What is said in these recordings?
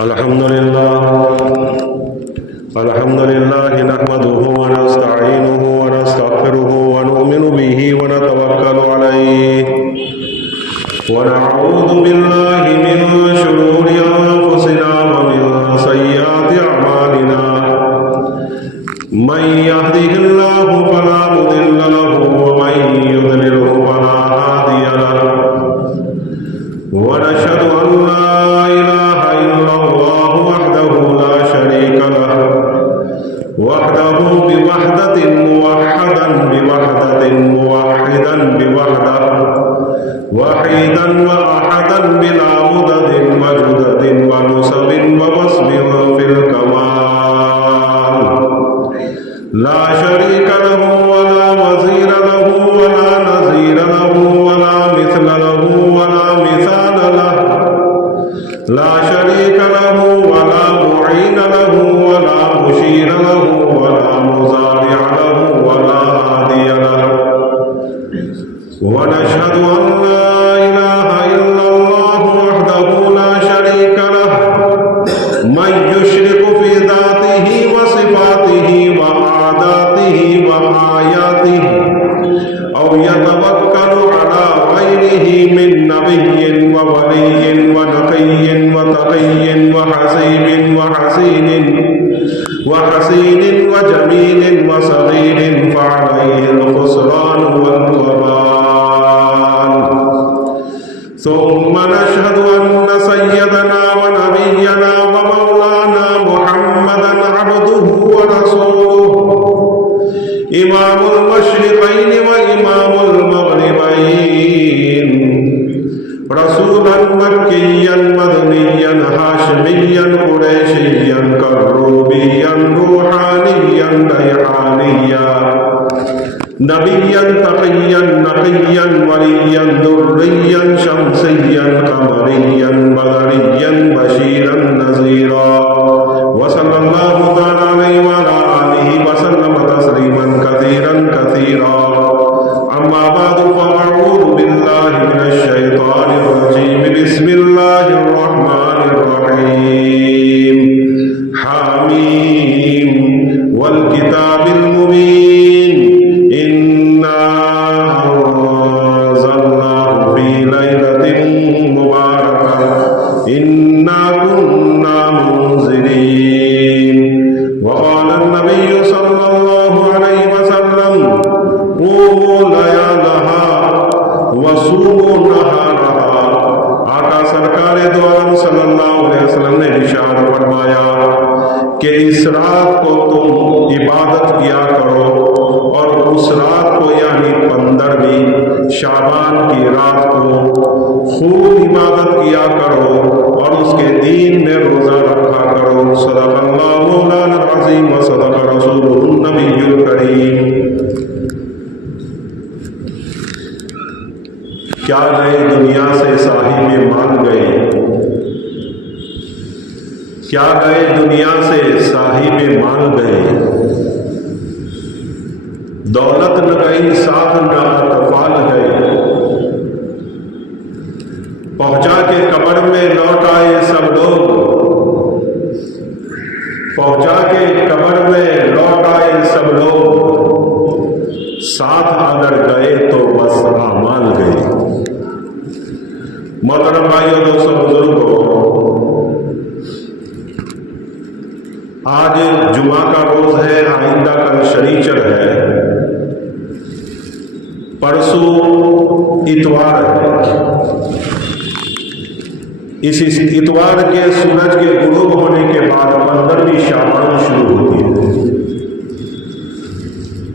الحمد لله نحمده ونستعينه ونستغفره ونؤمن به ونتوكل عليه ونعوذ بالله من شرور أنفسنا ومن سيئات أعمالنا من يهده الله فلا مضل له ومن يضلله فلا هادي له ونشهد أن لا إله إلا الله وحده لا شريك له وحده بوحدة موحدا بوحدة موحدا بوحدة وحيدا وأحدا بلا مدد وجدد ونسب ووصف في الكمال لا شريك له ولا وزير له ولا نظير له ولا مثل له ولا مثال له لا شريك له ولا معين له ولا مشير له ولا مزارع له ولا هادي له ونشهد أن لا إله إلا الله وحده لا شريك له من يشرك في ذاته وصفاته وعاداته وآياته أو يتوكل على غيره من نبي وولي ونقي وتقي وحسين وجميل وصغير فعليه الخسران والضلال ثم نشهد أن سيدنا ونبينا ومولانا محمدا عبده ورسوله إمام المشرقين وإمام المغربين رسولا مكيا مدنيا هاشميا قريشيا كروبيا روحانيا ريحانيا نبيا تقيا نقيا وليا دريا شمسيا قمريا بدريا بشيرا نذيرا وصلى الله تعالى عليه وعلى آله وسلم تسليما كثيرا كثيرا أما بعد فأعوذ بالله من الشيطان الرجيم بسم الله الرحمن الرحيم حميم والكتاب المبين إنا أنزلناه في ليلة مباركة إنا كنا منذرين وقال النبي صلى الله عليه وسلم قوموا ليالها وصوموا نهارها آقا سرکار دو عالم صلی اللہ علیہ وسلم نے ارشاد فرمایا کہ اس رات کو تم عبادت کیا کرو اور اس رات کو یعنی 15ویں شعبان کی رات کو خوب عبادت کیا کرو اور اس کے دین میں روزہ رکھا کرو صدق اللہ مولانا العظیم و صدق رسولہ النبی الکریم کیا گئے دنیا سے صاحب مال گئے کیا گئے دنیا سے صاحب مال گئے دولت نہ گئی ساتھ نہ اطفال گئے پہنچا کے قبر میں لوٹ آئے سب لوگ پہنچا کے قبر میں لوٹ آئے سب لوگ ساتھ اگر گئے تو بس اعمال گئے محترم بھائیوں دوستوں بزرگوں آج جمعہ کا روز ہے آئندہ کل شنیچر ہے پرسوں اتوار ہے اس اتوار کے سورج کے غروب ہونے کے بعد 15ویں شعبان شروع ہوتی ہے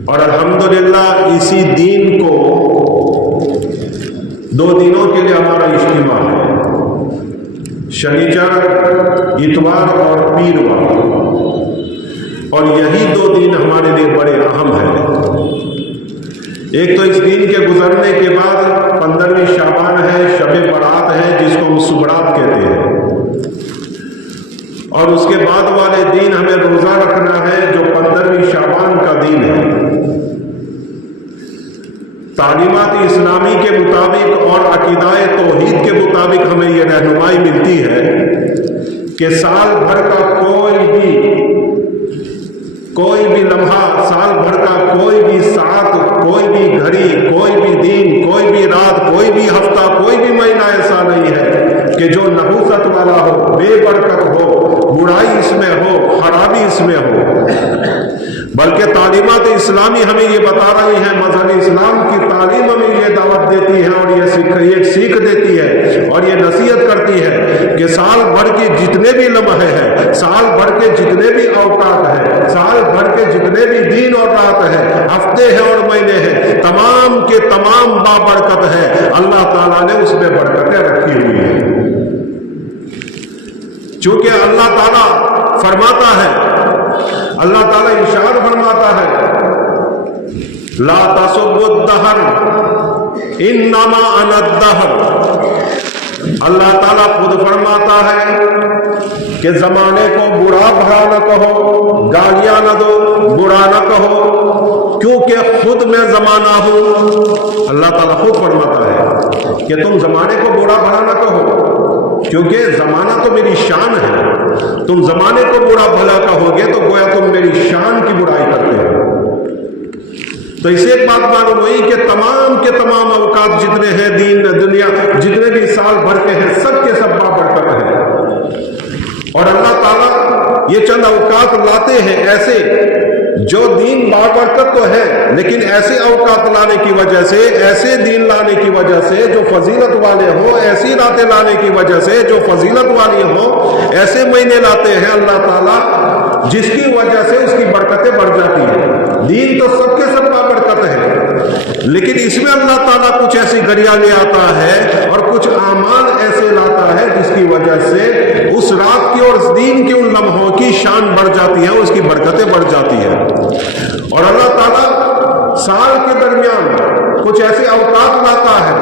اور الحمدللہ اسی دن کو 2 دنوں کے لیے ہمارا اجتماع ہے شنیچر اتوار اور پیروار اور یہی 2 دن ہمارے لیے بڑے اہم ہیں ایک تو اس دن کے گزرنے کے بعد 15ویں شعبان ہے شب برات ہے جس کو ہم سبرات کہتے ہیں اور اس کے بعد والے دن ہمیں روزہ رکھنا ہے جو 15ویں شعبان کا دن ہے تعلیمات اسلامی کے مطابق اور عقیدہ توحید کے مطابق ہمیں یہ رہنمائی ملتی ہے کہ سال بھر کا کوئی بھی لمحہ، سال بھر کا کوئی بھی ساعت، کوئی بھی گھڑی، کوئی بھی دن، کوئی بھی رات، کوئی بھی ہفتہ، کوئی بھی مہینہ ایسا نہیں ہے کہ جو نحوست والا ہو، بے برکت ہو، برائی اس میں ہو، خرابی اس میں ہو، بلکہ تعلیمات اسلامی ہمیں یہ بتا رہی ہیں، مذہب اسلام کی تعلیم ہمیں یہ دعوت دیتی ہے اور یہ سیکھ دیتی ہے اور یہ نصیحت کرتی ہے کہ سال بھر کے جتنے بھی لمحے ہیں، سال بھر کے جتنے بھی اوقات ہیں، سال بھر کے جتنے بھی دن اور رات ہیں، ہفتے ہیں اور مہینے ہیں، تمام کے تمام بابرکت ہیں۔ اللہ تعالیٰ نے اس میں برکتیں رکھی ہوئی ہیں، چونکہ اللہ تعالیٰ فرماتا ہے، اللہ تعالیٰ ارشاد فرماتا ہے، لا تسبوا الدہر انما انا الدہر۔ اللہ تعالیٰ خود فرماتا ہے کہ زمانے کو برا بھلا نہ کہو، گالیاں نہ دو، برا نہ کہو، کیونکہ خود میں زمانہ ہوں۔ اللہ تعالیٰ خود فرماتا ہے کہ تم زمانے کو برا بھلا نہ کہو، کیونکہ زمانہ تو میری شان ہے، تم زمانے کو برا بھلا کہو گے تو گویا تم میری شان کی برائی کرتے ہو۔ تو اس سے ایک بات معلوم ہوئی کہ تمام کے تمام اوقات جتنے ہیں، دین دنیا جتنے بھی سال بھر کے ہیں، سب کے سب بابرکت ہیں، اور اللہ تعالیٰ یہ چند اوقات لاتے ہیں ایسے جو دین بابرکت تو ہے، لیکن ایسے اوقات لانے کی وجہ سے، ایسے دین لانے کی وجہ سے جو فضیلت والے ہوں، ایسی راتیں لانے کی وجہ سے جو فضیلت والی ہوں، ایسے مہینے لاتے ہیں اللہ تعالیٰ جس کی وجہ سے اس کی برکتیں بڑھ جاتی ہیں۔ دین تو سب کے سب بابرکت ہے، لیکن اس میں اللہ تعالیٰ کچھ ایسی گھڑیاں لے آتا ہے اور کچھ اعمال ایسے لاتا ہے جس کی وجہ سے اس رات کی اور اس دین کے ان لمحوں کی شان بڑھ جاتی ہے، اس کی برکتیں بڑھ جاتی ہیں۔ اور اللہ تعالیٰ سال کے درمیان کچھ ایسے اوقات لاتا ہے،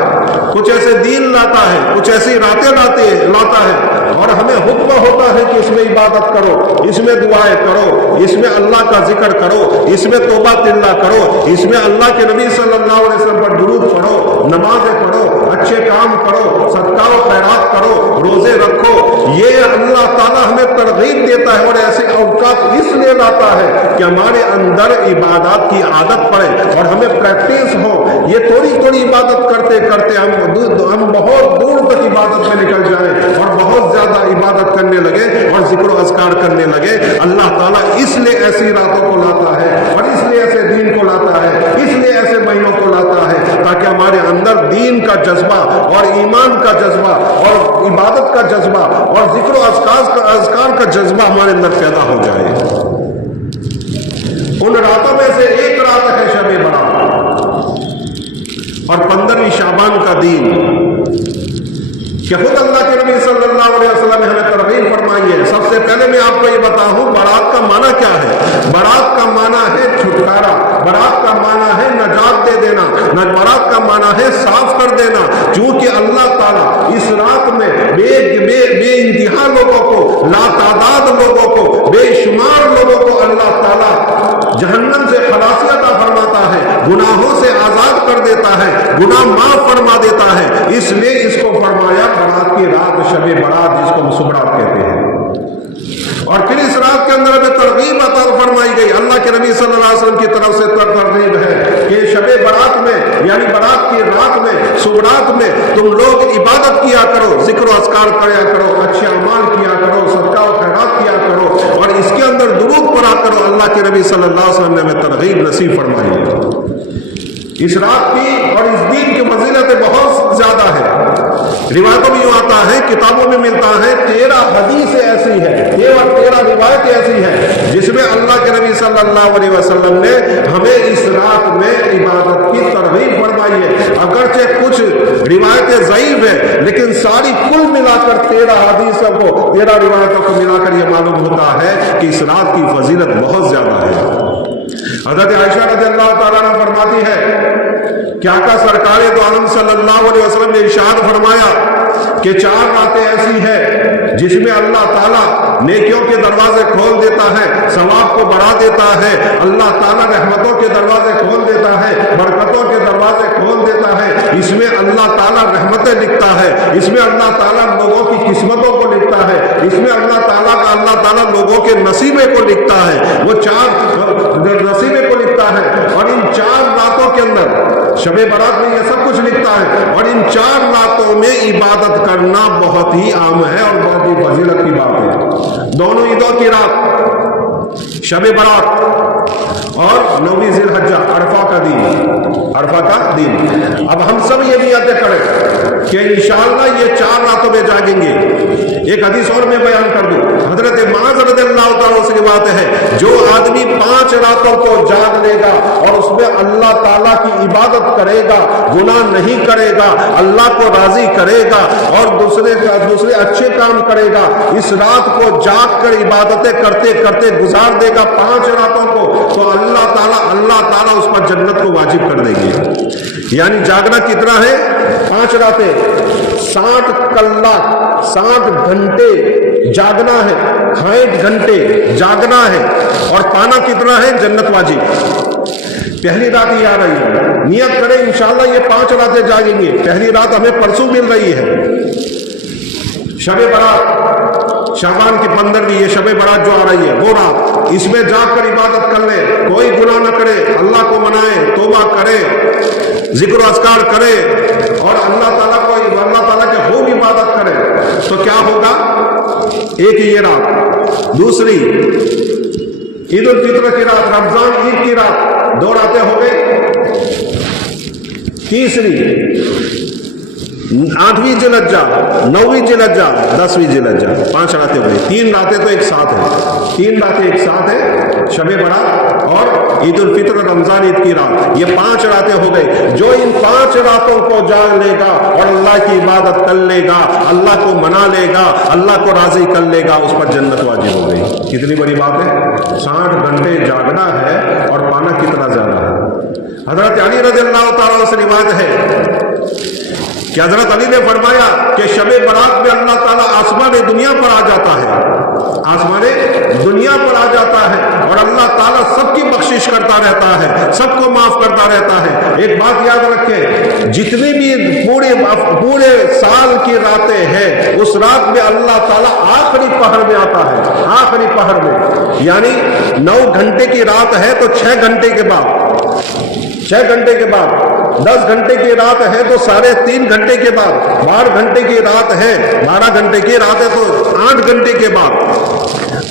کچھ ایسے دین لاتا ہے، کچھ ایسی راتیں لاتا ہے، اور ہمیں حکم ہوتا ہے کہ اس میں عبادت کرو، اس میں دعائیں کرو، اس میں اللہ کا ذکر کرو، اس میں توبہ تلہ کرو، اس میں اللہ کے نبی صلی اللہ علیہ وسلم پر درود پڑھو، نمازیں پڑھو، اچھے کام کرو، صدقہ و خیرات کرو، روزے رکھو۔ یہ اللہ تعالیٰ ہمیں ترغیب دیتا ہے اور ایسے اوقات اس لیے لاتا ہے کہ ہمارے اندر عبادات کی عادت پڑے اور ہمیں پریکٹس ہو۔ یہ تھوڑی عبادت کرتے کرتے ہم بہت دور تک عبادت میں نکل جائیں اور بہت زیادہ عبادت کرنے لگے اور ذکر و اذکار کرنے لگے۔ اللہ تعالیٰ اس لیے ایسی راتوں کو لاتا ہے اور اس لیے ایسے دین کو لاتا ہے، اس لیے ایسے مہینوں کو لاتا ہے تاکہ ہمارے اندر دین کا جذبہ اور ایمان کا جذبہ اور عبادت کا جذبہ اور ذکر و اذکار کا جذبہ ہمارے اندر پیدا ہو جائے۔ ان راتوں میں سے ایک رات ہے شب برات اور 15ویں شعبان کا دن، کہ خود اللہ کے نبی صلی اللہ علیہ وسلم نے ہمیں ترغیب فرمائی ہے۔ سب سے پہلے میں آپ کو یہ بتاؤں برات کا معنی کیا ہے۔ برات کا معنی ہے چھٹکارا، برات کا معنی ہے نجات دے دینا، برات کا معنی ہے صاف کر دینا، چونکہ اللہ تعالیٰ اس رات میں بے انتہا لوگوں کو، لاتعداد لوگوں کو، بے شمار لوگوں کو اللہ تعالیٰ جہنم سے خلاصی عطا فرماتا ہے، گناہوں سے آزاد کر دیتا ہے، گناہ معاف فرما دیتا ہے۔ اس لیے اس کو فرمایا برات کی رات، شب برات، جس کو مسبرات کہتے ہیں۔ اور پھر اس رات کے اندر ہمیں ترغیب عطا فرمائی گئی، اللہ کے نبی صلی اللہ علیہ وسلم کی طرف سے ترغیب ہے کہ شب برات میں، یعنی برات کی رات میں، سبرات میں تم لوگ عبادت کیا کرو، ذکر و اذکار کیا کرو، اچھے اعمال کیا کرو، صدقہ و خیرات کیا کرو، اور اس کے اندر درود پڑھا کرو۔ اللہ کے نبی صلی اللہ علیہ وسلم نے ہمیں ترغیب نصیب فرمائی ہے۔ اس رات کی اور اس دین کی فضیلتیں بہت زیادہ ہے۔ روایتوں میں یوں آتا ہے، کتابوں میں ملتا ہے 13 حدیثیں ایسی ہیں، 13 روایتیں ایسی ہیں جس میں اللہ کے نبی صلی اللہ علیہ وسلم نے ہمیں اس رات میں عبادت کی ترغیب فرمائی ہے۔ اگرچہ کچھ روایتیں ضعیف ہیں، لیکن ساری کل ملا کر 13 حدیثوں کو، 13 روایتوں کو ملا کر یہ معلوم ہوتا ہے کہ اس رات کی فضیلت بہت زیادہ ہے۔ حضرت عائشہ رضی اللہ تعالیٰ عنہ فرماتی ہے کہ آقا سرکار دو عالم صلی اللہ علیہ وسلم نے ارشاد فرمایا کہ 4 راتیں ایسی ہیں جس میں اللہ تعالیٰ نیکیوں کے دروازے کھول دیتا ہے، ثواب کو بڑھا دیتا ہے، اللہ تعالیٰ رحمتوں کے دروازے کھول دیتا ہے، برکتوں کے دروازے کھول دیتا ہے۔ اس میں اللہ تعالیٰ رحمتیں لکھتا ہے، اس میں اللہ تعالیٰ لوگوں کی قسمتوں کو لکھتا لکھتا ہے، اس میں اللہ تعالیٰ لوگوں کے نصیبے کو لکھتا ہے، وہ 4 نصیبے کو لکھتا ہے، اور ان 4 راتوں کے اندر شب برات میں یہ سب کچھ لکھتا ہے، اور ان 4 راتوں میں عبادت کرنا بہت ہی عام ہے اور بہت ہی فضیلت کی بات ہے۔ دونوں عیدوں کی رات، شب برات اور 9ویں ذی الحجہ، عرفہ کا دن۔ اب ہم سب یہ نیتیں کریں کہ انشاءاللہ یہ 4 راتوں میں جاگیں گے۔ ایک حدیث اور میں بیان کر دوں، حضرت معاذ رضی اللہ تعالیٰ سے روایت ہے، جو آدمی 5 راتوں کو جاگ لے گا اور اس میں اللہ تعالیٰ کی عبادت کرے گا، گناہ نہیں کرے گا، اللہ کو راضی کرے گا اور دوسرے اچھے کام کرے گا، اس رات کو جاگ کر عبادتیں کرتے کرتے گزار دے گا 5 راتوں کو، تو اللہ تعالیٰ اس پر جنت کو واجب کر دیں گے۔ یعنی جاگنا کتنا ہے؟ 5 راتیں، 60 کلاک، 60 گھنٹے جاگنا ہے، 60 گھنٹے جاگنا ہے، اور پانا کتنا ہے؟ جنت واجب۔ پہلی رات یہ آ رہی ہے، نیت کریں انشاءاللہ یہ 5 راتیں جاگیں گے۔ پہلی رات ہمیں پرسوں مل رہی ہے، شب برات، شعبان کی 15ویں، یہ شب برات جو آ رہی ہے وہ رات، اس میں جا کر عبادت کر لے، کوئی گناہ نہ کرے، اللہ کو منائے، توبہ کرے، ذکر و اذکار کرے اور اللہ تعالیٰ کے خوب عبادت کرے، تو کیا ہوگا؟ ایک یہ رات، دوسری عید الفطر کی رات، رمضان عید کی رات، 2 راتیں ہو گئی، تیسری 8ویں ذی الحجہ، 9ویں ذی الحجہ، 10ویں ذی الحجہ، 5 راتیں ہو گئی۔ 3 راتیں تو ایک ساتھ ہیں، 3 راتیں ایک ساتھ ہیں، شب برات اور عید الفطر، رمضان عید کی رات، یہ 5 راتیں ہو گئی۔ جو ان 5 راتوں کو جان لے گا اور اللہ کی عبادت کر لے گا، اللہ کو منا لے گا، اللہ کو راضی کر لے گا، اس پر جنت واجب ہو گئی۔ کتنی بڑی بات ہے، 60 گھنٹے جاگنا ہے اور پانا کتنا زیادہ ہے۔ حضرت علی رضی اللہ تعالیٰ سے روایت ہے کہ حضرت علی نے فرمایا کہ شب برات میں اللہ تعالیٰ آسمان دنیا پر آ جاتا ہے، آسمان دنیا پر آ جاتا ہے، اور اللہ تعالیٰ سب کی بخشش کرتا رہتا ہے، سب کو معاف کرتا رہتا ہے۔ ایک بات یاد رکھیں، جتنی بھی پورے سال کی راتیں ہیں، اس رات میں اللہ تعالیٰ آخری پہر میں آتا ہے، آخری پہر میں، یعنی 9 گھنٹے کی رات ہے تو 6 گھنٹے کے بعد، 6 گھنٹے کے بعد، 10 گھنٹے کی رات ہے تو 3.5 گھنٹے کے بعد، 12 گھنٹے کی رات ہے، 12 گھنٹے کی رات ہے تو 8 گھنٹے کے بعد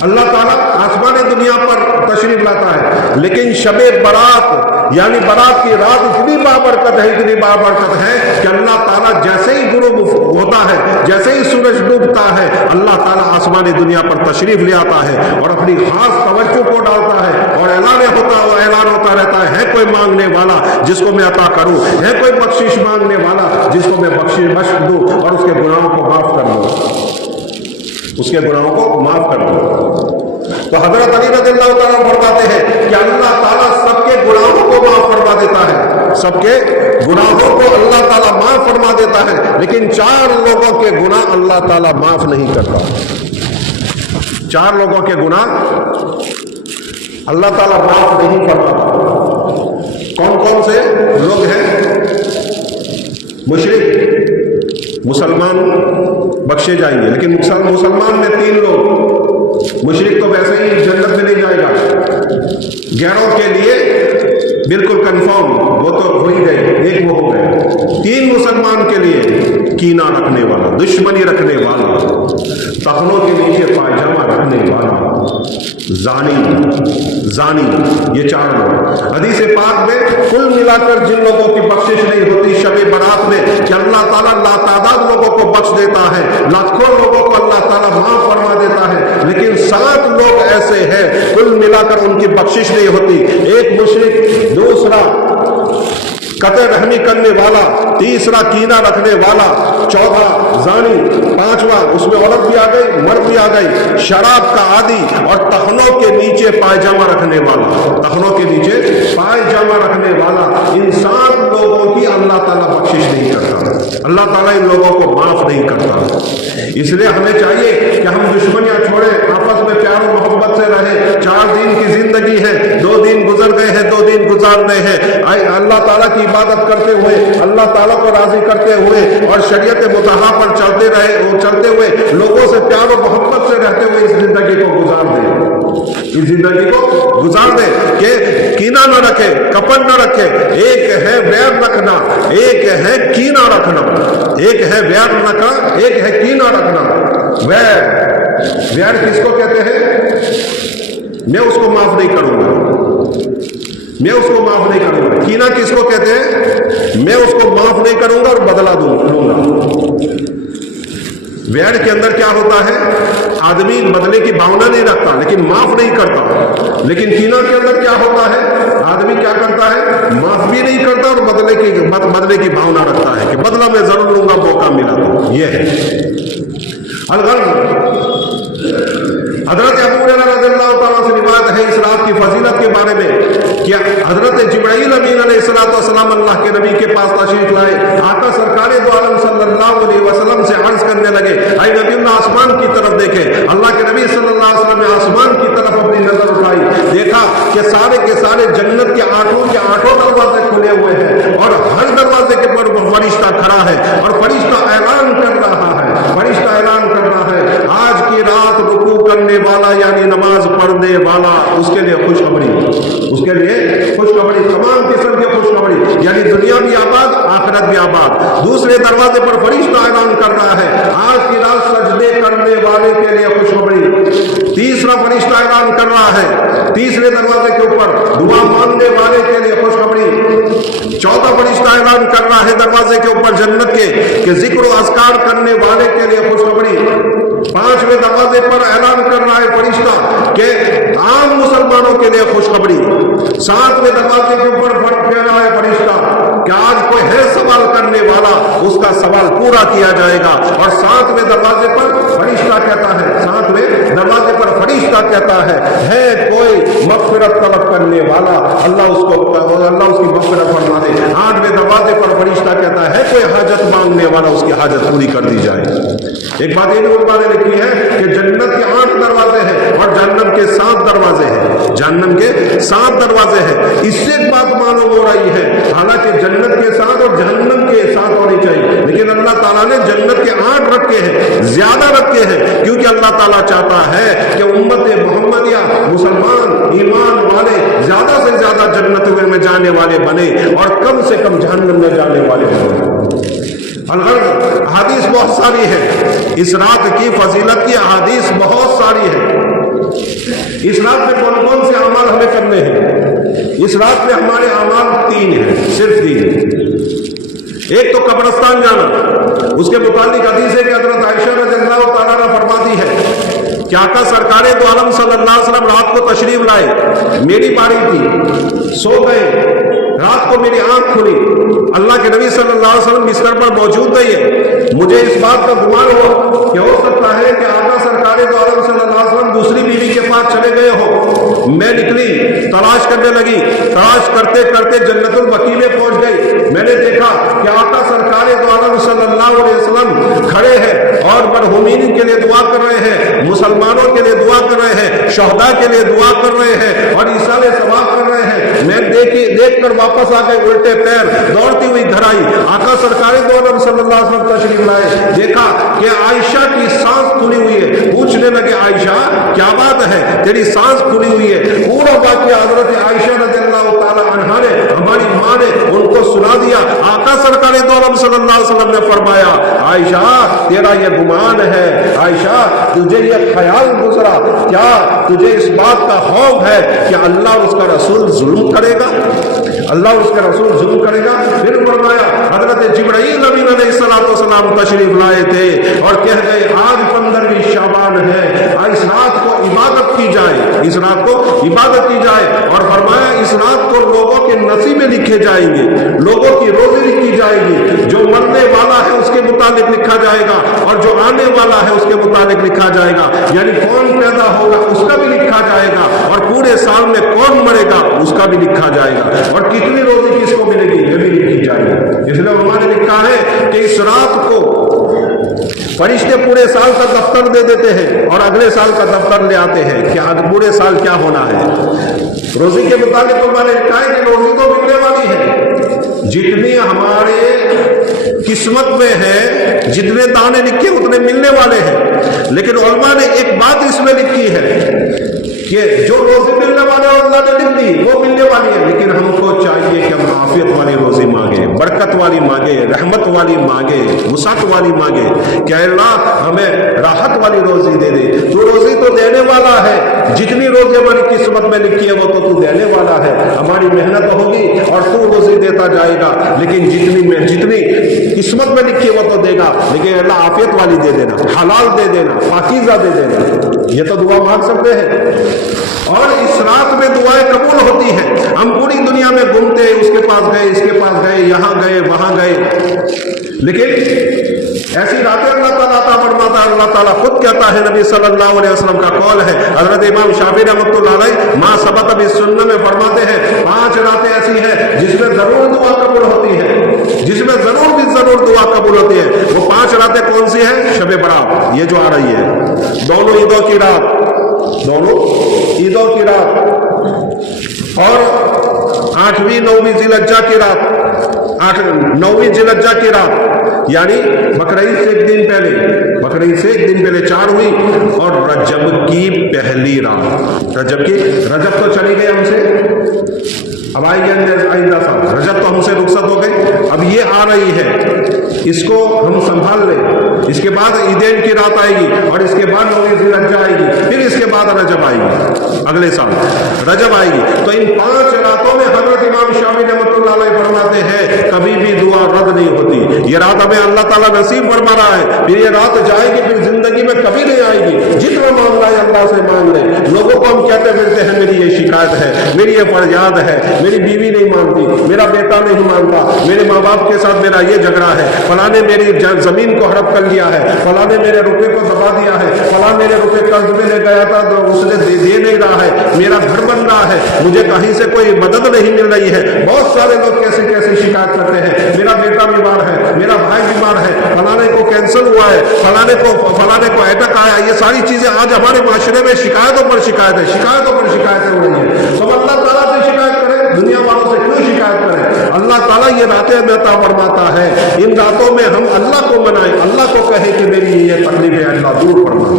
اللہ تعالیٰ آسمان دنیا پر تشریف لاتا ہے۔ لیکن شب برات یعنی برات کی رات اتنی بابرکت ہے کہ اللہ تعالیٰ جیسے ہی غروب ہوتا ہے، جیسے ہی سورج ڈوبتا ہے، اللہ تعالیٰ آسمان دنیا پر تشریف لے آتا ہے اور اپنی خاص توجہ کو ڈالتا ہے، اور اعلان ہوتا رہتا ہے کوئی مانگنے والا جس کو میں عطا کروں، ہے کوئی بخشش مانگنے والا جس کو میں بخش دوں اور اس کے گناہوں کو معاف کر دوں، اس کے گناہوں کو معاف کر دوں۔ تو حضرت علی رضی اللہ تعالیٰ فرماتے ہیں کہ اللہ تعالیٰ سب کے گناہوں کو معاف فرما دیتا ہے، سب کے گناہوں کو اللہ تعالیٰ معاف فرما دیتا ہے، لیکن 4 لوگوں کے گناہ اللہ تعالیٰ معاف نہیں کرتا۔ 4 لوگوں کے گناہ اللہ تعالیٰ معاف نہیں فرماتا۔ کون کون سے لوگ ہیں؟ مشرک، مسلمان بخشے جائیں گے، لیکن مسلمان میں 3 لوگ، مشرک تو ویسے ہی جنت میں نہیں جائے گا، غیروں کے لیے بالکل کنفرم، وہ تو ہو ہی گئے، ایک وہ ہو گئے۔ 3 مسلمان کے لیے، کینہ رکھنے والا، دشمنی رکھنے والا، تخنوں کے نیچے پائجامہ رکھنے والا، زانی، یہ 4 لوگ۔ حدیث پاک میں کل ملا کر جن لوگوں کی بخشش نہیں ہوتی شب برات میں، کہ اللہ تعالیٰ لاتعداد لوگوں کو بخش دیتا ہے، لاکھوں لوگوں کو اللہ تعالیٰ معاف فرما دیتا ہے، لیکن 7 لوگ ایسے ہیں کل ملا کر ان کی بخشش نہیں ہوتی۔ ایک مشرک، دوسرا قطع رحمی کرنے والا، تیسرا کینہ رکھنے والا، چوتھا زانی، 5واں اس میں عورت بھی آ گئی، مرد بھی آ گئی، شراب کا عادی، اور تخنوں کے نیچے پائجامہ رکھنے والا، تخنوں کے نیچے پائجامہ رکھنے والا۔ ان 7 لوگوں کی اللہ تعالیٰ بخشش نہیں کرتا۔ اللہ ताला इन लोगों को माफ नहीं करता। इसलिए हमें चाहिए कि हम दुश्मनियां छोड़े, आपस में प्यार और मोहब्बत से रहे। 4 दिन की जिंदगी है, 2 दिन गुजर गए हैं, 2 दिन गुजारने हैं। अल्लाह ताला की इबादत करते हुए, अल्लाह ताला को राजी करते हुए और शरीयत मुतहरा पर चलते हुए लोगों से प्यार और मोहब्बत से रहते हुए इस जिंदगी को गुजार दे, इस जिंदगी को गुजार दे कि कीना न रखे, कपट न रखे। एक है वैर रखना, एक है कीना रखना, एक है वैर रखना, एक है कीना रखना। वैर किसको कहते हैं? मैं उसको माफ नहीं करूंगा, मैं उसको माफ नहीं करूंगा। कीना किसको कहते हैं? मैं उसको माफ नहीं करूंगा और बदला लूंगा। वैर के अंदर क्या होता है? आदमी बदले की भावना नहीं रखता लेकिन माफ नहीं करता। लेकिन कीना के अंदर क्या होता है? आदमी क्या करता है? माफ भी नहीं करता और बदले की भावना रखता है कि बदला मैं जरूर लूंगा, मौका मिला तो। ये है हजरत अबू हुरैरा रज़ियल्लाहु ताला से रिवायत है इस रात की फजीलत के बारे में कि हजरत जिब्राईल अमीन अलैहिस्सलाम अल्लाह के नबी के पास तशरीफ लाए। आका सरकार दो आलम सल्लल्लाहु अलैहि वसल्लम से अर्ज करने लगे, ऐ नबी अल्लाह, आसमान की तरफ देखे। अल्लाह के नबी सल्लल्लाहु अलैहि वसल्लम ने आसमान की तरफ अपनी नजर उठाई, देखा कि सारे के सारे जन्नत के आठों दरवाजे खुले हुए हैं और हर दरवाजे के पर फरिश्ता खड़ा है और फरिश्ता ऐलान कर रहा है, फरिश्ता ऐलान कर रहा है, आज की रात रुकू करने वाला यानी नमाज पढ़ने वाला, उसके लिए खुशखबरी, उसके लिए खुशखबरी, तमाम किस्म की खुशखबरी, यानी दुनिया भी आबाद, आखिरत भी आबाद। दूसरे दरवाजे पर फरिश्ता ऐलान कर रहा है, आज की रात सजदे करने वाले के लिए खुशखबरी। तीसरा फरिश्ता ऐलान कर रहा है, तीसरे दरवाजे के ऊपर दुआ मांगने वाले के लिए खुशखबरी। चौथा फरिश्ता ऐलान कर रहा है दरवाजे के ऊपर जन्नत के जिक्र और अज़कार करने वाले के लिए खुशखबरी। 5वें दरवाजे पर ऐलान कर रहा है फरिश्ता कि आम मुसलमानों के लिए खुशखबरी। 7वें दरवाजे के ऊपर कह रहा है फरिश्ता कि आज कोई है सवाल करने वाला, उसका सवाल पूरा किया जाएगा। और 7वें दरवाजे पर फरिश्ता कहता है, 7वें दरवाजे पर फरिश्ता कहता है कोई मग़फ़िरत तलब करने वाला, अल्लाह उसकी मग़फ़िरत फरमा दे। 8वें दरवाजे पर फरिश्ता कहता है कोई हाजत मांगने वाला, उसकी हाजत पूरी कर दी जाए। एक बात ये भी उलमा ने लिखी है कि जन्नत के 8 दरवाजे हैं और जहन्नम के 7 दरवाजे हैं, जहन्नम के 7 दरवाजे हैं। इससे एक बात मालूम हो रही है, हालांकि जन्नत के 7 और जहन्नम के 7 होनी चाहिए, लेकिन अल्लाह ताला ने जन्नत के 8 रखे हैं, ज्यादा रखे हैं, क्योंकि अल्लाह ताला चाहता है कि उम्मत मुहम्मदिया, मुसलमान ईमान वाले ज्यादा से ज्यादा जन्नत में जाने वाले बने और कम से कम जहन्नम में जाने वाले बने। अहादीस बहुत सारी है, इस रात की फजीलत की अहादीस बहुत सारी है। इस रात में कौन कौन से अमाल हमें करने हैं? इस रात में हमारे अमाल 3 हैं, सिर्फ 3। एक तो कब्रिस्तान जाना, उसके मुतालिक हदीस है कि हज़रत आयशा रज़ियल्लाहु ताला अन्हा फरमाती है कि आका सरकारे दो आलम सल्लल्लाहु अलैहि वसल्लम रात को तशरीफ लाए, मेरी बारी थी, सो गए, रात को मेरी आंख खुली, अल्लाह के नबी सल्लल्लाहु अलैहि वसल्लम बिस्तर पर मौजूद नहीं है। मुझे इस बात का गुमान हुआ कि हो सकता है कि आका सरकारे दो आलम सल्लल्लाहु अलैहि वसल्लम दूसरी बीवी के पास चले गए हो। मैं निकली, तलाश करने लगी, तलाश करते करते जन्नतुल बकी में पहुंच गई। मैंने देखा कि आका सरकारे दो आलम सल्लल्लाहु अलैहि वसल्लम खड़े हैं और मरहूमीन के लिए दुआ कर रहे हैं, मुसलमानों के लिए दुआ कर रहे हैं, शहदा के लिए दुआ कर रहे हैं और ईसाले सवाब कर रहे हैं। मैं देख कर वापस आ गए, उल्टे पैर दौड़ती हुई घर आई। आका सरकार दो आलम सल्लल्लाहु अलैहि वसल्लम तशरीफ लाए, देखा कि आयशा की सांस खुली हुई है। पूछने लगे, आयशा क्या बात है, तेरी सांस खुली हुई है? पूरा वाकया हजरत आयशा रज़ियल्लाहु ताला अन्हा ने, हमारी माँ ने उनको सुना दिया। आका सरकार दो आलम सल्लल्लाहु अलैहि वसल्लम ने फरमाया, आयशा तेरा ये गुमान है, आयशा तुझे ये ख्याल गुजरा, क्या तुझे इस बात का खौफ है कि अल्लाह उसका रसूल जुल्म करेगा, अल्लाह उसका रसूल जुल्म करेगा? फिर फरमाया हजरत जिब्राईल अमीन अलैहिस्सलाम तशरीफ लाए थे और कह गए आज 15वीं शाबान है, इस रात को इबादत की जाए, इस रात को इबादत की जाए। और फरमाया इस रात को लोगों के नसीबे लिखे जाएंगे, लोगों की रोजी लिखी जाएगी, जो मरने वाला है उसके मुताबिक लिखा जाएगा और जो आने वाला है उसके मुताबिक लिखा जाएगा, यानी कौन पैदा होगा उसका भी लिखा जाएगा और पूरे पूरे साल में कौन मरेगा उसका भी लिखा जाएगा, और कितनी रोजी किसको मिलेगी ये भी लिखी जाएगी। इसलिए उन्होंने लिखा है कि इस रात को फरिश्ते पूरे साल का दफ्तर दे देते हैं और अगले साल का दफ्तर ले आते हैं कि आज पूरे साल क्या होना है। रोजी के मुताबिक उन्होंने लिखा है कि रोजी तो मिलने वाली है, जितनी हमारे किस्मत में है, जितने दाने लिखे उतने मिलने वाले हैं। लेकिन उलमा ने एक बात इसमें लिखी है कि जो रोजी मिलने वाले अल्लाह ने लिख दी वो मिलने वाली है, लेकिन हमको चाहिए कि हम आफियत वाली रोजी मांगे, बरकत वाली मांगे, रहमत वाली मांगे, वुसात वाली मांगे कि अल्लाह हमें राहत वाली रोजी दे दे। तो रोजी तो देने वाला है, जितनी रोजी हमारी किस्मत में लिखी है वो तो तू देने वाला है। हमारी मेहनत होगी और तू रोजी देता जाएगा, लेकिन जितनी किस्मत में लिखी है वो तो देगा, लेकिन अल्लाह आफियत वाली दे देना, हलाल दे देना, पाकीज़ा दे देना। ये तो दुआ मांग सकते हैं। और इस रात में दुआएं कबूल होती हैं। हम पूरी दुनिया में घूमते, उसके पास गए, इसके पास गए, यहाँ गए, वहां गए, लेकिन ऐसी रातें अल्लाह ताला अता फरमाता है। अल्लाह ताला खुद कहता है, नबी सल्लल्लाहु अलैहि वसल्लम का कौल है, हजरत इमाम शाफी रहमतुल्लाह अलैह मा सबत बिस सुन्नह में फरमाते हैं 5 रातें ऐसी हैं जिसमें जरूर दुआ कबूल होती है, जिसमें जरूर दुआ कबूल होती है। वो 5 रातें कौन सी है? शब बरात, ये जो आ रही है, दोनों ईदों की रात, और 8वीं 9वीं जिलहज्जा की रात, 9वीं जिलहज्जा की रात, यानी बकरीद से एक दिन पहले 4 हुई, और रजब की पहली रात। रजब तो चली गई हमसे, अब आएगी आइंदा साल, रजब तो हमसे रुखसत हो गई, अब ये आ रही है, इसको हम संभाल लें। इसके बाद ईदेन की रात आएगी, और इसके बाद 9वीं जिलहज्जा आएगी, फिर इसके बाद रजब आएगी, अगले साल रजब आएगी। तो इन 5 रातों में हजरत इमाम शाफी रहमतुल्लाह अलैह फरमाते हैं कभी भी दुआ रद्द नहीं होती। ये रात हमें अल्लाह ताला नसीब फरमा रहा है, फिर ये रात जाएगी, फिर जिंदगी में कभी नहीं आएगी। जितना मांगना है अल्लाह से मांग ले। लोगों को हम कहते फिरते हैं मेरी ये शिकायत है, मेरी ये फरियाद है, मेरी बीवी नहीं मानती, मेरा बेटा नहीं मानता, मेरे माँ बाप के साथ मेरा ये झगड़ा है, फलाने मेरी जमीन को हड़प कर लिया है, फलाने मेरे रुपए को दबा दिया है, फलां मेरे रुपए कर्ज में ले गया था तो उसने दे नहीं रहा है, मेरा घर बन रहा है, मुझे कहीं से कोई मदद नहीं मिल रही है। बहुत सारे लोग कैसे कैसे शिकायत करते हैं, मेरा बेटा बीमार है, मेरा भाई बीमार है, फलाने को कैंसर हुआ है, फलाने को अटैक आया। ये सारी चीजें आज हमारे माशरे में शिकायतों पर शिकायतें हो रही है। सब अल्लाह ताला से शिकायत करें, दुनिया वालों से क्यों शिकायत करें? अल्लाह ताला ये रातें अता फरमाता है, इन रातों में हम अल्लाह को मनाएं, अल्लाह को कहे कि मेरी ये तकलीफ है अल्लाह दूर फरमा दे,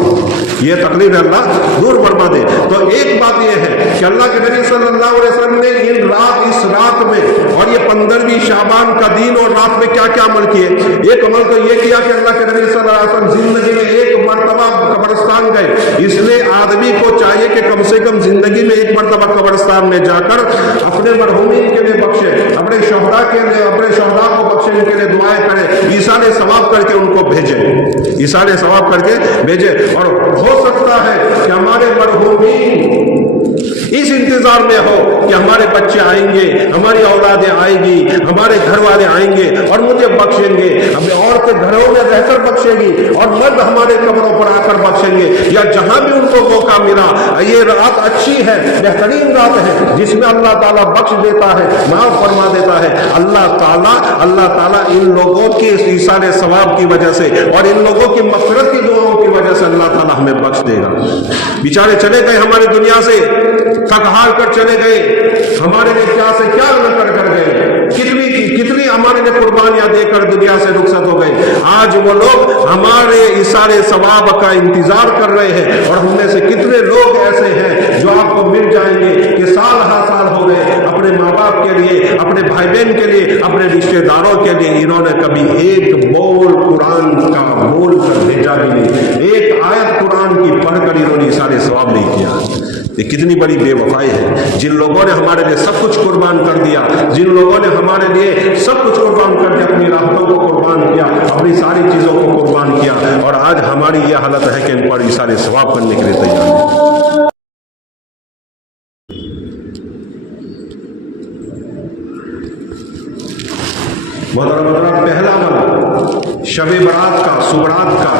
ये तकलीफ है अल्लाह दूर फरमा दे। तो एक बात ये है कि अल्लाह के नबी सल्लल्लाहु अलैहि वसल्लम ने इस रात में, और ये 15वीं शाबान का दिन और रात में क्या क्या अमल किए। एक अमल तो ये किया कि अल्लाह के नबी सल्लल्लाहु अलैहि वसल्लम जिंदगी में एक मरतबा कब्रिस्तान गए। इसलिए आदमी को चाहिए कि कम से कम जिंदगी में एक मरतबा कब्रिस्तान में जाकर अपने मरहूमीन के लिए बख्शे, अपने शहदा को बख्शे, उनके लिए दुआएं करें, ईसाने सवाब करके उनको भेजे। और हो सकता है कि हमारे मरहूमीन इस इंतजार में हो कि हमारे बच्चे आएंगे, हमारी औलादें आएगी, हमारे घर वाले आएंगे और मुझे बख्शेंगे, हमें औरतें घरों में रहकर बख्शेंगी और मर्द हमारे कब्रों पर आकर बख्शेंगे, या जहां भी उनको मौका मिला। ये रात अच्छी है, बेहतरीन रात है, जिसमें अल्लाह ताला बख्श देता है, माफ फरमा देता है। अल्लाह ताला इन लोगों के ईसाने सवाब की वजह से और इन लोगों की मग़फ़िरत की दुआओं की वजह से अल्लाह ताला हमें बख्श देगा। बेचारे चले गए हमारी दुनिया से, थक हार कर चले गए, हमारे लिए क्या से क्या न कर गए, कितनी हमारे लिए कुर्बानियां देकर दुनिया से रुखसत हो गए। आज वो लोग हमारे इशारे सवाब का इंतजार कर रहे हैं, और हमने से कितने लोग ऐसे हैं जो आपको मिल जाएंगे कि साल हो गए अपने माँ बाप के लिए, अपने भाई बहन के लिए, अपने रिश्तेदारों के लिए इन्होंने कभी एक बोल कुरान का बोल कर भेजा भी नहीं, एक आयत कुरान की पढ़कर इन्होंने इशारे सवाब नहीं किया। ये कितनी बड़ी बेवफाई है। जिन लोगों ने हमारे लिए सब कुछ कुर्बान कर दिया, जिन लोगों ने हमारे लिए सब कुछ कुर्बान कर दिया, अपनी राहतों को कुर्बान किया, अपनी सारी चीजों को कुर्बान किया, और आज हमारी ये हालत है कि इन पर इशारे सवाब करने के लिए तैयार है। पहला अमल शब बरात का, सुबरात का,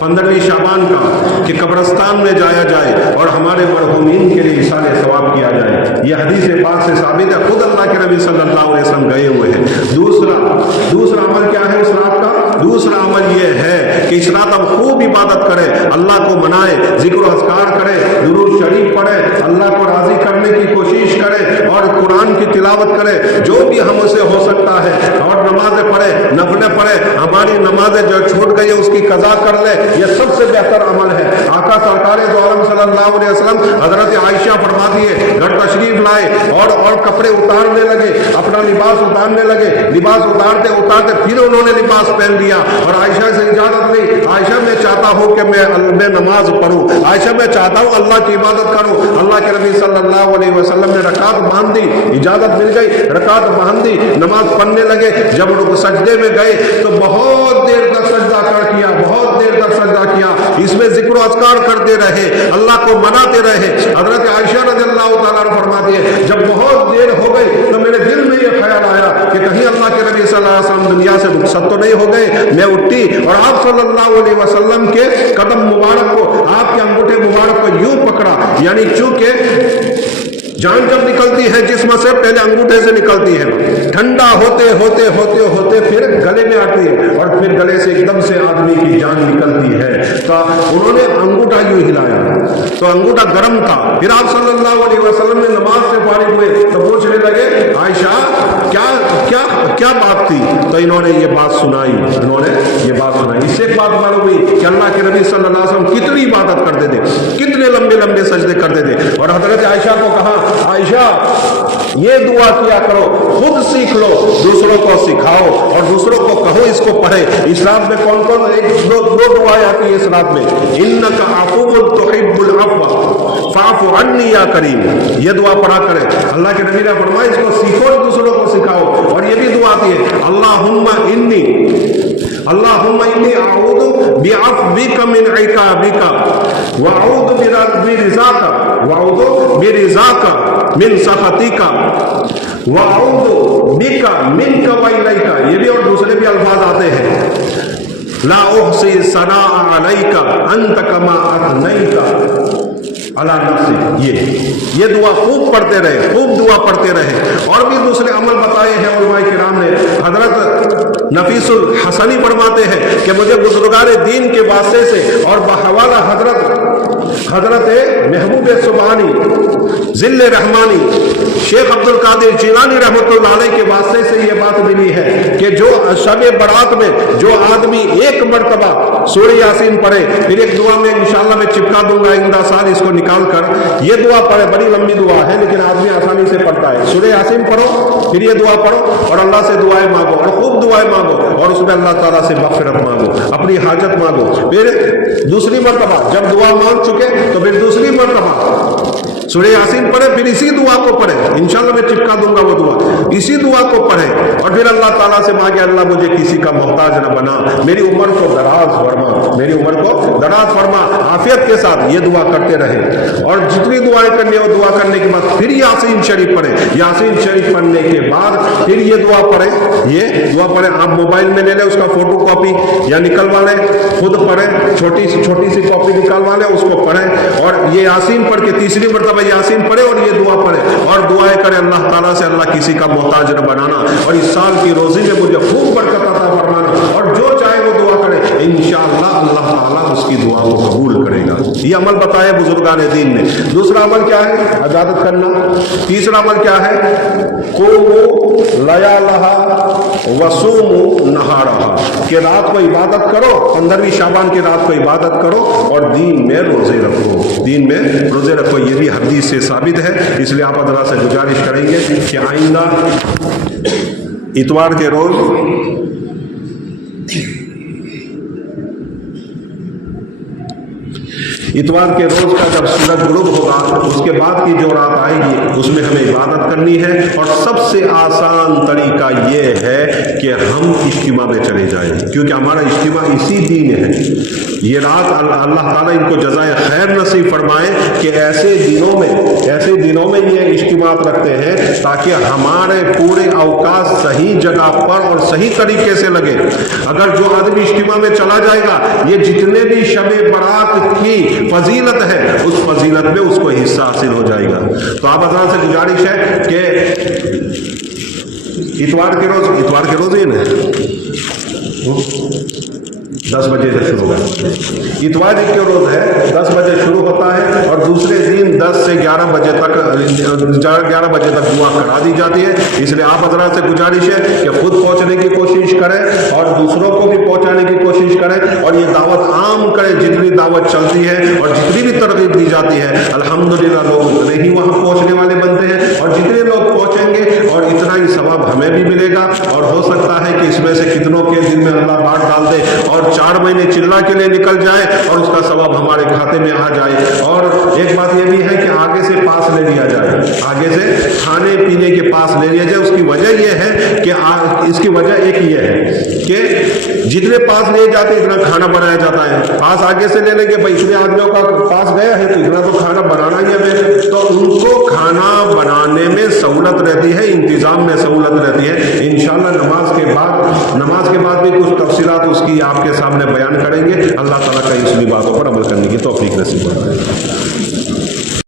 15वीं शाबान का, कि कब्रस्तान में जाया जाए और हमारे मरहूमीन के लिए इसाले सवाब किया जाए। यह हदीस पाक से साबित है, खुद अल्लाह के नबी सल्लल्लाहु अलैहि वसल्लम गए हुए हैं। दूसरा अमल क्या है उस रात का? दूसरा अमल यह है कि इस रात हम खूब इबादत करें, अल्लाह को मनाएं, जिक्र अस्कार करें, दुरूद शरीफ पढ़ें, अल्लाह को राजी करने की कोशिश करें और कुरान की तिलावत करें, जो भी हमसे हो सकता है, और नमाजें पढ़ें, नफले पढ़ें, हमारी नमाजें जो छूट गई है उसकी कज़ा कर ले। यह सबसे बेहतर अमल है। आका सरकार दो आलम सल्लल्लाहु अलैहि वसल्लम हजरत आयशा फरमाती है, घर तशरीफ लाए और कपड़े उतारने लगे, अपना लिबास उतारने लगे, लिबास उतारते उतारते फिर उन्होंने लिबास पहन लिया और आयशा से इजाजत ली, आयशा मैं चाहता हूँ कि मैं नमाज पढ़ूं, आयशा मैं चाहता हूँ अल्लाह की इबादत करूं। अल्लाह के नबी सल्लल्लाहु अलैहि वसल्लम ने रकात बांध दी, इजाजत मिल गई, रकात बांध दी, नमाज पढ़ने लगे। जब लोग सजदे में गए तो बहुत देर तक सजदा किया, बहुत देर तक सजदा किया, इसमें जिक्र अस्कार करते रहे, अल्लाह को मनाते रहे। हजरत आयशा रज़ियल्लाहु तआला अन्हा फरमाती है, जब बहुत देर हो गई तो मेरे दिल में यह ख्याल आया कि कहीं अल्लाह के नबी सल्लल्लाहु अलैहि वसल्लम दुनिया से रुखसत तो नहीं हो गए। मैं उठी और आप सल्लल्लाहु अलैहि वसल्लम के कदम मुबारक को, आपके अंगूठे मुबारक को यूं पकड़ा, यानी चूंकि जान जब निकलती है जिस्म से पहले अंगूठे से निकलती है, ठंडा होते होते होते होते फिर गले में आती है और फिर गले से एकदम से आदमी की जान निकलती है। तो उन्होंने अंगूठा यूं हिलाया तो अंगूठा गर्म था। फिर आप सल्लल्लाहु अलैहि वसल्लम ने नमाज से फारिग हुए तो पूछने लगे, आयशा क्या क्या क्या बात थी? तो इन्होंने ये बात सुनाई, इससे एक बात मालूम हुई कि अल्लाह के नबी सल्लल्लाहु अलैहि वसल्लम कितनी इबादत करते थे, कितने लंबे लंबे सजदे करते थे। और हजरत आयशा को कहा, आयशा ये दुआ किया करो, खुद सीख लो, दूसरों को सिखाओ और दूसरों को कहो इसको पढ़े। इस रात में कौन कौन दो दुआएं आती है इस रात में, इन्नका अफुव्वुन तुहिब्बुल अफ़्व फ़अफ़ु अन्नी या करीम, ये दुआ पढ़ा करें। अल्लाह के नबी ने फरमाया इसको सीखो और दूसरों को सिखाओ। और ये भी दुआ आती है, अल्लाहुम्मा इन्नी अऊज़ु बिअफ़्विका मिन इक़ाबिका व अऊज़ु बिरिज़ाका मिन सख़तिका व अऊज़ु बिका मिनका व इलैका। ये भी और दूसरे भी अल्फाज आते हैं, ला उहसी सनाअ अलैका अंत कमा अथनैता अला नफ्सी। ये दुआ खूब पढ़ते रहे, खूब दुआ पढ़ते रहे। और भी दूसरे अमल बताए हैं उलमाए किराम ने। हजरत नफीसुल हसनी फरमाते हैं कि मुझे बुजुर्गान दीन के वास्ते से और बहवाला हजरत महबूब सुबहानी, जिल्ले रहमानी, शेख अब्दुल कादिर जिलानी रहमतुल्लाह अलैह के वास्ते से ये बात मिली है कि जो शब बरात में जो आदमी एक मरतबा सूरह यासीन पढ़े, फिर एक दुआ में इंशाअल्लाह मैं चिपका दूंगा इंदा साल इसको निकाल कर, ये दुआ पढ़े, बड़ी लंबी दुआ है लेकिन आदमी आसानी से पढ़ता है। सूरह यासीन पढ़ो, फिर ये दुआ पढ़ो और अल्लाह से दुआएं मांगो और खूब दुआएं मांगो और उसमें अल्लाह ताला से मग़फ़िरत मांगो, अपनी हाजत मांगो। फिर दूसरी मरतबा जब दुआ मांग चुके तो फिर दूसरी मरतबा सूरह यासीन पढ़े, फिर इसी दुआ को पढ़े, इंशाअल्लाह मैं चिपका दूंगा वो दुआ, इसी दुआ को पढ़े और फिर अल्लाह ताला से मांगे, अल्लाह मुझे किसी का मोहताज न बना, मेरी उम्र को दराज फरमा, मेरी उम्र को दराज फरमा, आफियत के साथ ये दुआ करते रहे। और जितनी दुआएं करनी है वो दुआ करने के बाद फिर यासीन शरीफ पढ़े, यासीन शरीफ पढ़ने के बाद फिर ये दुआ पढ़े, ये दुआ पढ़े। आप मोबाइल में ले लें उसका फोटो कॉपी या निकलवा लें, खुद पढ़ें, छोटी सी कॉपी निकलवा लें, उसको पढ़ें और ये यासीन पढ़ के तीसरी मरतबा यासीन पढ़े और ये दुआ पढ़े और दुआएं करें अल्लाह ताला से, अल्लाह किसी का मोहताज न बनाना और इस साल की रोजी में मुझे खूब बरकत अता फरमाना। और जो चाहे वो दुआ करे, इंशाअल्लाह अल्लाह ताला उसकी दुआ को कबूल करेगा। ये अमल बताया बुजुर्गान दीन ने। दूसरा अमल क्या है? इबादत करना। तीसरा अमल क्या है? क़ूमू लयालहा वसूमू नहारहा, कि रात को इबादत करो, 15वीं शाबान की रात को इबादत करो और दीन में रोजे रखो, दीन में रोजे रखो। ये भी हदीस से साबित है, इसलिए आप अल्लाह से गुजारिश करेंगे कि आइंदा इतवार के रोज का जब सूरज गुरूब होगा उसके बाद की जो रात आएगी उसमें हमें इबादत करनी है। और सबसे आसान तरीका ये है कि हम इज्तिमा में चले जाएं, क्योंकि हमारा इज्तिमा इसी दिन है। یہ رات اللہ تعالیٰ ان کو جزائے خیر نصیب فرمائے کہ ایسے دنوں میں یہ اجتماعات رکھتے ہیں تاکہ ہمارے پورے اوقات صحیح جگہ پر اور صحیح طریقے سے لگے۔ اگر جو آدمی اجتماع میں چلا جائے گا، یہ جتنے بھی شب برات کی فضیلت ہے اس فضیلت میں اس کو حصہ حاصل ہو جائے گا۔ تو آپ حضرات سے گزارش ہے کہ اتوار کے روز ہی نا 10 بجے سے شروع ہے، اتوار کے روز ہے 10 بجے شروع ہوتا ہے اور دوسرے دن 10 سے 11 بجے تک دعا کرا دی جاتی ہے۔ اس لیے آپ حضرات سے گزارش ہے کہ خود پہنچنے کی کوشش کریں اور دوسروں کو بھی پہنچانے کی کوشش کریں اور یہ دعوت عام کریں۔ جتنی دعوت چلتی ہے اور جتنی بھی ترغیب دی جاتی ہے الحمدللہ لوگ اتنے ہی وہاں پہنچنے والے بنتے ہیں، اور جتنے لوگ پہنچیں گے اور اتنا ہی ثواب ہمیں بھی ملے گا۔ اور ہو سکتا ہے کہ اس میں سے کتنوں کے دل میں اللہ بات ڈال دے اور 4 مہینے چلہ کے لیے نکل جائے اور اس کا ثواب ہمارے کھاتے میں آ جائے۔ اور ایک بات یہ بھی ہے کہ آگے سے پاس لے لیا جائے، آگے سے کھانے پینے کے پاس لے لیا جائے۔ اس کی وجہ یہ ہے کہ اس کی وجہ ایک یہ ہے کہ جتنے پاس لیے جاتے اتنا کھانا بنایا جاتا ہے۔ پاس آگے سے لے لیں گے، بھائی اتنے آدمیوں کا پاس گیا ہے تو اتنا تو کھانا بنانا ہی ہے، تو ان کو کھانا بنانے میں سہولت رہتی ہے، انتظام میں سہولت رہتی ہے۔ انشاءاللہ نماز کے بعد بھی کچھ تفصیلات اس کی آپ کے سامنے بیان کریں گے۔ اللہ تعالیٰ کا اس باتوں پر عمل کرنے کی توفیق نصیب فرمائے۔